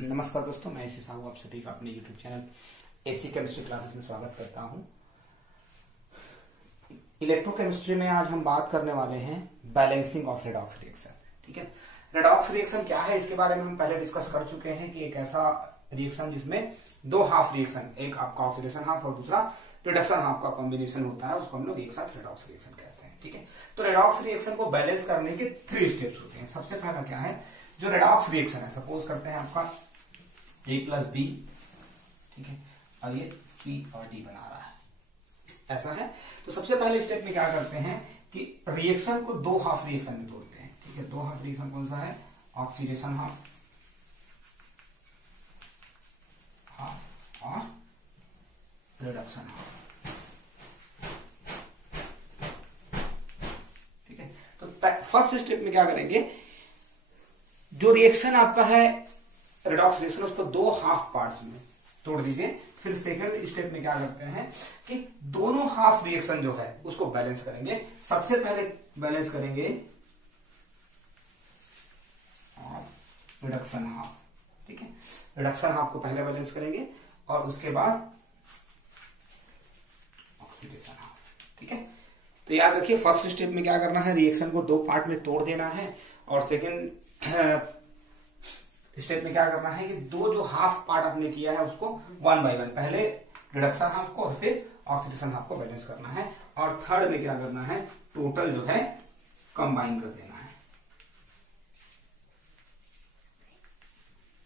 नमस्कार दोस्तों, मैं एसी साहू आप सभी का अपने YouTube channel AC chemistry classes में स्वागत करता हूं। इलेक्ट्रोकेमिस्ट्री में आज हम बात करने वाले हैं बैलेंसिंग ऑफ रेडॉक्स रिएक्शन। ठीक है, रेडॉक्स रिएक्शन क्या है इसके बारे में हम पहले डिस्कस कर चुके हैं कि एक ऐसा रिएक्शन जिसमें दो हाफ रिएक्शन, एक आपका ऑक्सीडेशन हाफ और दूसरा रिडक्शन हाफ का कॉम्बिनेशन होता है, उसको हम लोग एक साथ रेडॉक्स रिएक्शन कहते हैं। ठीक है, तो रेडॉक्स रिएक्शन को बैलेंस करने के 3 स्टेप्स होते हैं। सबसे पहला क्या है, जो रेडॉक्स रिएक्शन है, सपोज करते हैं आपका A प्लस बी, ठीक है, और ये C और D बना रहा है, ऐसा है। तो सबसे पहले स्टेप में क्या करते हैं कि रिएक्शन को दो हाफ रिएक्शन में तोड़ते हैं। ठीक है, दो हाफ रिएक्शन कौन सा है, ऑक्सीडेशन हाफ और रिडक्शन हाफ। ठीक है, तो फर्स्ट स्टेप में क्या करेंगे, जो रिएक्शन आपका है रेडॉक्स रिएक्शन, उसको दो हाफ पार्ट्स में तोड़ दीजिए। फिर सेकंड स्टेप में क्या करते हैं कि दोनों हाफ रिएक्शन जो है उसको बैलेंस करेंगे। सबसे पहले बैलेंस करेंगे रिडक्शन हाफ। ठीक है, रिडक्शन हाफ को पहले बैलेंस करेंगे और उसके बाद ऑक्सीडेशन हाफ। ठीक है, तो याद रखिए फर्स्ट स्टेप में क्या करना है, रिएक्शन को दो पार्ट में तोड़ देना है, और सेकंड स्टेप में क्या करना है कि दो जो हाफ पार्ट आपने किया है उसको वन बाय वन, पहले रिडक्शन हाफ को और फिर ऑक्सीडेशन हाफ को बैलेंस करना है, और थर्ड में क्या करना है, टोटल जो है कंबाइन कर देना है।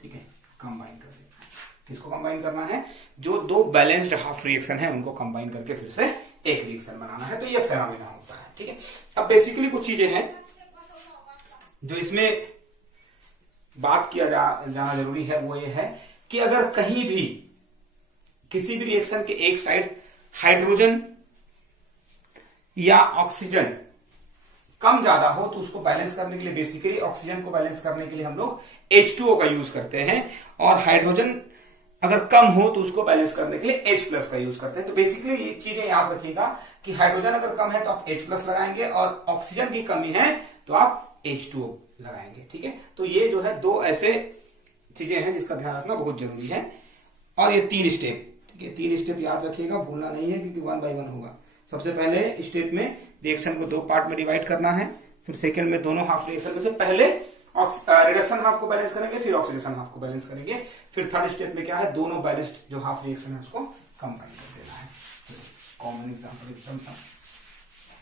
ठीक है, कंबाइन कर देना है। किसको कंबाइन करना है, जो दो बैलेंस्ड हाफ रिएक्शन है उनको कंबाइन करके फिर से एक रिएक्शन बनाना है। तो ये फेनोमेना होता है। ठीक है, अब बेसिकली कुछ चीजें हैं जो इसमें बात किया जाना जरूरी है। वो ये है कि अगर कहीं भी किसी भी रिएक्शन के एक साइड हाइड्रोजन या ऑक्सीजन कम ज्यादा हो तो उसको बैलेंस करने के लिए, बेसिकली ऑक्सीजन को बैलेंस करने के लिए हम लोग H2O का यूज करते हैं, और हाइड्रोजन अगर कम हो तो उसको बैलेंस करने के लिए H+ का यूज करते हैं। तो बेसिकली ये चीजें याद रखिएगा कि हाइड्रोजन अगर कम है तो आप H+ लगाएंगे, और ऑक्सीजन की कमी है तो आप H2O लगाएंगे। ठीक है, तो ये जो है दो ऐसे चीजें हैं जिसका ध्यान रखना बहुत जरूरी है। और ये 3 स्टेप, ठीक है, 3 स्टेप याद रखिएगा, भूलना नहीं है, क्योंकि 1 बाय 1 होगा। सबसे पहले स्टेप में रिएक्शन को दो पार्ट में डिवाइड करना है, फिर सेकंड में दोनों हाफ रिएक्शन में से पहले रिडक्शन हाफ को बैलेंस करेंगे, फिर ऑक्सीडेशन हाफ को बैलेंस करेंगे, फिर थर्ड स्टेप में क्या है, दोनों बैलेंस्ड जो हाफ रिएक्शन है उसको कंबाइन कर देना है। कॉमन एग्जाम्पल एकदम सा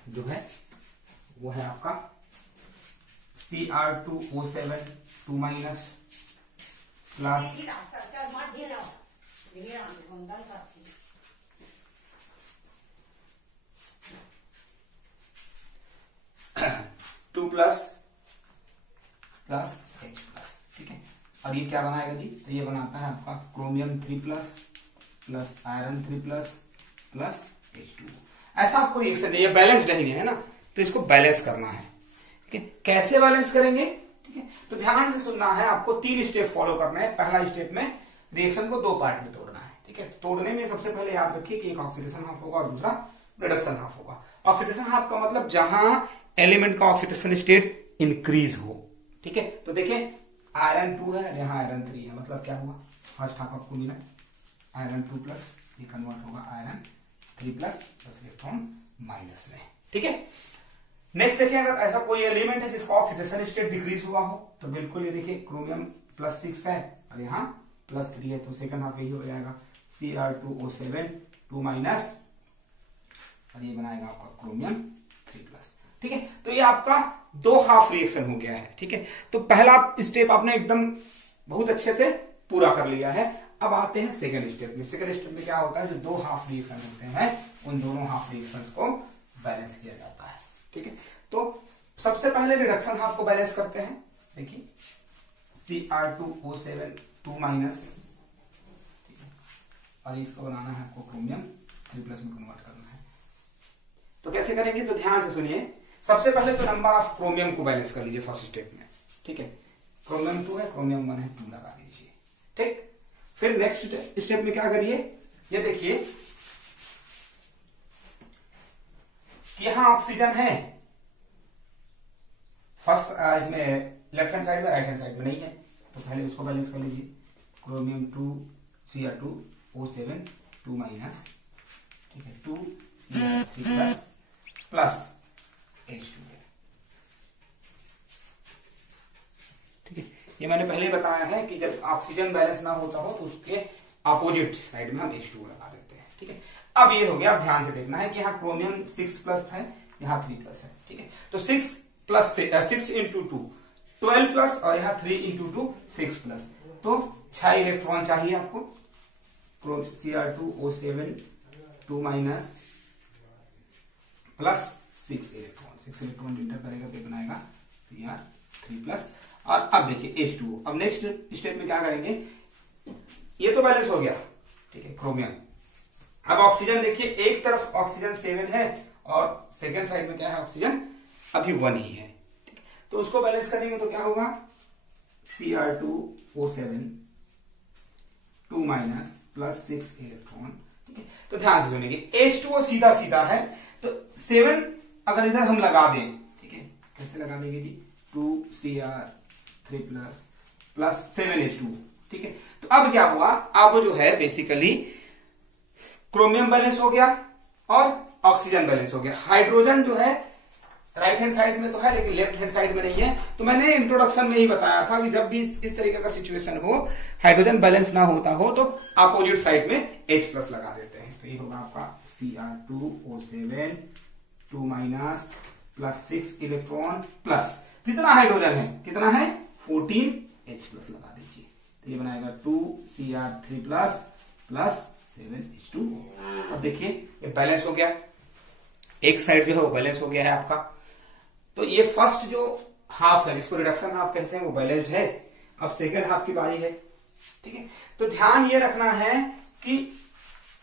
जो है वो है आपका Cr2O7 2 minus plus 2 plus H+। ठीक है, और ये क्या बनाएगा जी, तो ये बनाता है आपका chromium 3+ plus iron 3+ plus H2O। ऐसा आपको रिएक्शन है, ये बैलेंस्ड नहीं है ना, तो इसको बैलेंस करना है। ठीक है, कैसे बैलेंस करेंगे, ठीक है, तो ध्यान से सुनना है, आपको 3 स्टेप फॉलो करना है। पहला स्टेप में रिएक्शन को दो पार्ट में तोड़ना है। ठीक है, तोड़ने में सबसे पहले याद रखिए कि एक ऑक्सीडेशन हाफ होगा और दूसरा रिडक्शन हाफ होगा। ऑक्सीडेशन हाफ का मतलब जहां एलिमेंट का ऑक्सीडेशन स्टेट इंक्रीज हो। ठीक है, तो देखिए आयरन 2 है, यहाँ आयरन 3 है, मतलब क्या हुआ, फर्स्ट हाफ आपको मिला आयरन 2+, ये कन्वर्ट होगा आयरन 3+ प्लस इलेक्ट्रॉन माइनस में। ठीक है, नेक्स्ट देखिए, अगर ऐसा कोई एलिमेंट है जिसका ऑक्सीडेशन स्टेट डिक्रीज हुआ हो, तो बिल्कुल ये देखिए क्रोमियम +6 है और यहाँ +3 है, तो सेकंड हाफ यही हो जाएगा Cr2O7 2 माइनस, और ये बनाएगा आपका क्रोमियम 3+। ठीक है, तो ये आपका दो हाफ रिएक्शन हो गया है। ठीक है, तो पहला स्टेप आपने एकदम बहुत अच्छे से पूरा कर लिया है। अब आते हैं सेकंड स्टेप में। सेकंड स्टेप में क्या होता है, जो दो हाफ रिएक्शन होते हैं उन दोनों हाफ रिएक्शन को बैलेंस किया जाता है। ठीक है, तो सबसे पहले रिडक्शन हाफ को बैलेंस करते हैं। देखिए Cr2O7 2 माइनस, और इसको बनाना है आपको क्रोमियम 3+ में कन्वर्ट करना है। तो कैसे करेंगे, तो ध्यान से सुनिए। सबसे पहले तो नंबर ऑफ क्रोमियम को बैलेंस कर लीजिए फर्स्ट स्टेप में। ठीक है, क्रोमियम 2 है, क्रोमियम 1 है, 2 लगा दीजिए। ठीक, फिर नेक्स्ट स्टेप में क्या करिए, ये देखिए यहां ऑक्सीजन है, फर्स्ट इसमें लेफ्ट हैंड साइड में, राइट हैंड साइड में नहीं है, तो पहले उसको बैलेंस कर लीजिए। क्रोमियम 2Cr2O7 2 माइनस, ठीक है, 2Cr3 प्लस H2 है, ठीक है। ये मैंने पहले बताया है कि जब ऑक्सीजन बैलेंस ना होता हो तो उसके अपोजिट साइड में हम H2 लगा देते हैं, ठीक है। अब ये हो गया, अब ध्यान से देखना है कि यहाँ क्रोमियम 6 प्लस है, यहाँ 3 प्लस है, ठीक है। तो 6 प्लस 6 इंटू 2 12 प्लस, और यहाँ 3 इंटू 2 6 प्लस, तो 6 इलेक्ट्रॉन चाहिए आपको। Cr2O7 2 minus plus 6 electron inter करेगा तो बनाएगा Cr3 प्लस। और अब देखिए H2O। अब नेक्स्ट स्टेप में क्या करेंगे, ये तो बैलेंस हो गया, ठीक है, क्रोमियम। अब ऑक्सीजन देखिए, एक तरफ ऑक्सीजन 7 है और सेकेंड साइड में क्या है, ऑक्सीजन अभी 1 ही है, ठीक है। तो उसको बैलेंस करेंगे तो क्या होगा, Cr2O7 2 माइनस प्लस 6 इलेक्ट्रॉन, ठीक है। तो ध्यान से सुनिए, H2O सीधा सीधा है, तो 7 अगर इधर हम लगा दें, ठीक है, कैसे लगा देंगे जी, 2Cr3 प्लस 7H2, ठीक है। तो अब क्या हुआ, अब जो है बेसिकली क्रोमियम बैलेंस हो गया और ऑक्सीजन बैलेंस हो गया। हाइड्रोजन जो है राइट हैंड साइड में तो है लेकिन लेफ्ट हैंड साइड में नहीं है। तो मैंने इंट्रोडक्शन में ही बताया था कि जब भी इस तरीके का सिचुएशन हो, हाइड्रोजन बैलेंस ना होता हो, तो अपोजिट साइड में H प्लस लगा देते हैं। तो ये होगा आपका Cr2O7 2 minus plus 6 electron plus जितना हाइड्रोजन है, कितना है 14 H प्लस लगा दीजिए। तो ये बनाएगा 2Cr3 प्लस 7H2। अब देखिए ये बैलेंस हो गया, एक साइड जो है वो बैलेंस हो गया है आपका। तो ये फर्स्ट जो हाफ है, जिसको रिडक्शन हाफ कहते हैं, वो बैलेंस्ड है। अब सेकेंड हाफ की बारी है, ठीक है। तो ध्यान ये रखना है कि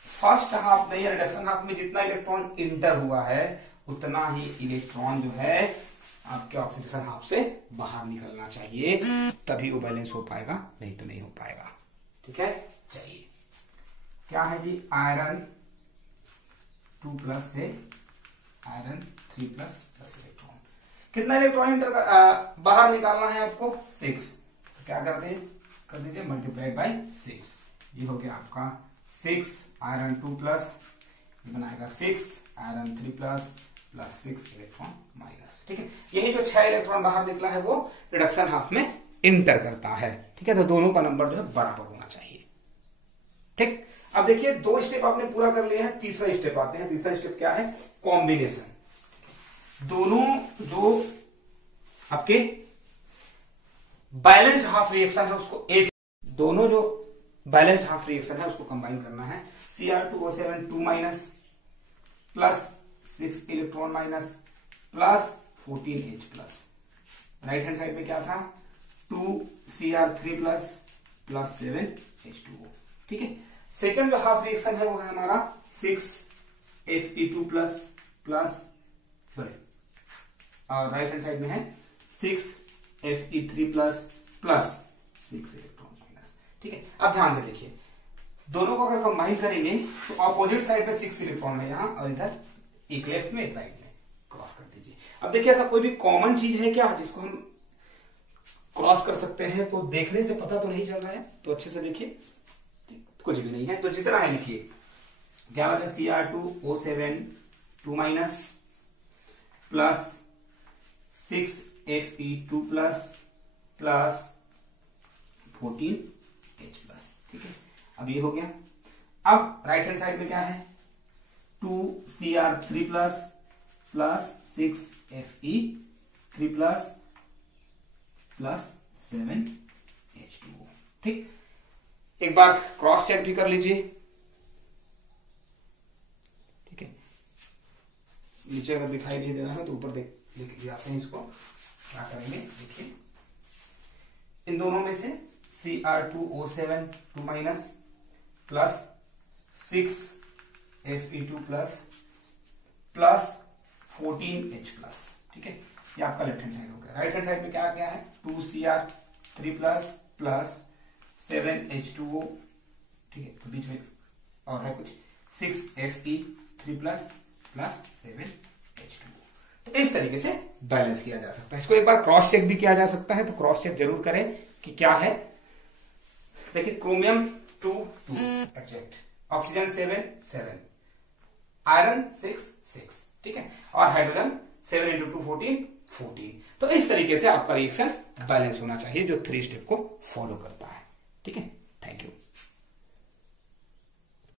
फर्स्ट हाफ में या रिडक्शन हाफ में जितना इलेक्ट्रॉन इंटर हुआ है उतना ही इलेक्ट्रॉन जो है आपके ऑक्सीडेशन हाफ से बाहर निकलना चाहिए, तभी वो बैलेंस हो पाएगा, नहीं तो नहीं हो पाएगा, ठीक है। चलिए क्या है जी, आयरन 2 प्लस है, आयरन 3 प्लस इलेक्ट्रॉन। कितना इलेक्ट्रॉन इंटर बाहर निकालना है आपको 6। तो क्या कर दीजिए मल्टीप्लाइड बाय 6। ये हो गया आपका 6 आयरन 2 प्लस, ये बनाएगा 6 आयरन 3 प्लस 6 इलेक्ट्रॉन माइनस, ठीक है। यही जो 6 इलेक्ट्रॉन बाहर निकला है वो रिडक्शन हाफ में इंटर करता है, ठीक है। तो दोनों का नंबर जो है बराबर होना चाहिए, ठीक। अब देखिए 2 स्टेप आपने पूरा कर लिया है, तीसरा स्टेप आते हैं। तीसरा स्टेप क्या है, कॉम्बिनेशन। दोनों जो आपके बैलेंस्ड हाफ रिएक्शन है उसको दोनों जो बैलेंस्ड हाफ रिएक्शन है उसको कंबाइन करना है। Cr2O7 2 minus plus 6 electron minus plus 14H plus. Right hand side में क्या था, 2Cr3 प्लस 7H2O, ठीक है। सेकेंड जो हाफ रिएक्शन है वो है हमारा 6Fe2 प्लस और राइट हैंड साइड में है 6Fe3 प्लस 6 इलेक्ट्रॉन माइनस, ठीक है। अब ध्यान से देखिए, दोनों को अगर कंबाइन करेंगे तो ऑपोजिट साइड पे 6 इलेक्ट्रॉन है यहाँ, और इधर एक लेफ्ट में एक राइट में, क्रॉस कर दीजिए। अब देखिए ऐसा कोई भी कॉमन चीज है क्या जिसको हम क्रॉस कर सकते हैं? तो देखने से पता तो नहीं चल रहा है, तो अच्छे से देखिए, कुछ भी नहीं है। तो जितना है लिखिए, क्या होगा, Cr2O7 2 minus plus 6Fe2 plus 14H plus, ठीक है। अब ये हो गया। अब राइट हैंड साइड में क्या है, 2Cr3 plus 6Fe3 plus 7H2O, ठीक। एक बार क्रॉस चेक भी कर लीजिए, ठीक है। नीचे अगर दिखाई नहीं दे रहा है तो ऊपर देख जाते हैं। इसको क्या करेंगे, देखिए इन दोनों में से Cr2O7 2 minus plus 6Fe2 plus 14H plus, ठीक है। ये आपका लेफ्ट हैंड साइड हो गया। राइट हैंड साइड में क्या आ गया है, 2Cr3 प्लस 7H2O, ठीक है। तो बीच में और है कुछ 6Fe3 प्लस 7H2O। तो इस तरीके से बैलेंस किया जा सकता है। इसको एक बार क्रॉस चेक भी किया जा सकता है, तो क्रॉस चेक जरूर करें कि क्या है। देखिए क्रोमियम 2 2 एग्जैक्ट, ऑक्सीजन 7 7, आयरन 6 6, ठीक है, और हाइड्रोजन 7 इंटू 2 14 14। तो इस तरीके से आपका रिएक्शन बैलेंस होना चाहिए जो 3 स्टेप को फॉलो करता है, ठीक है।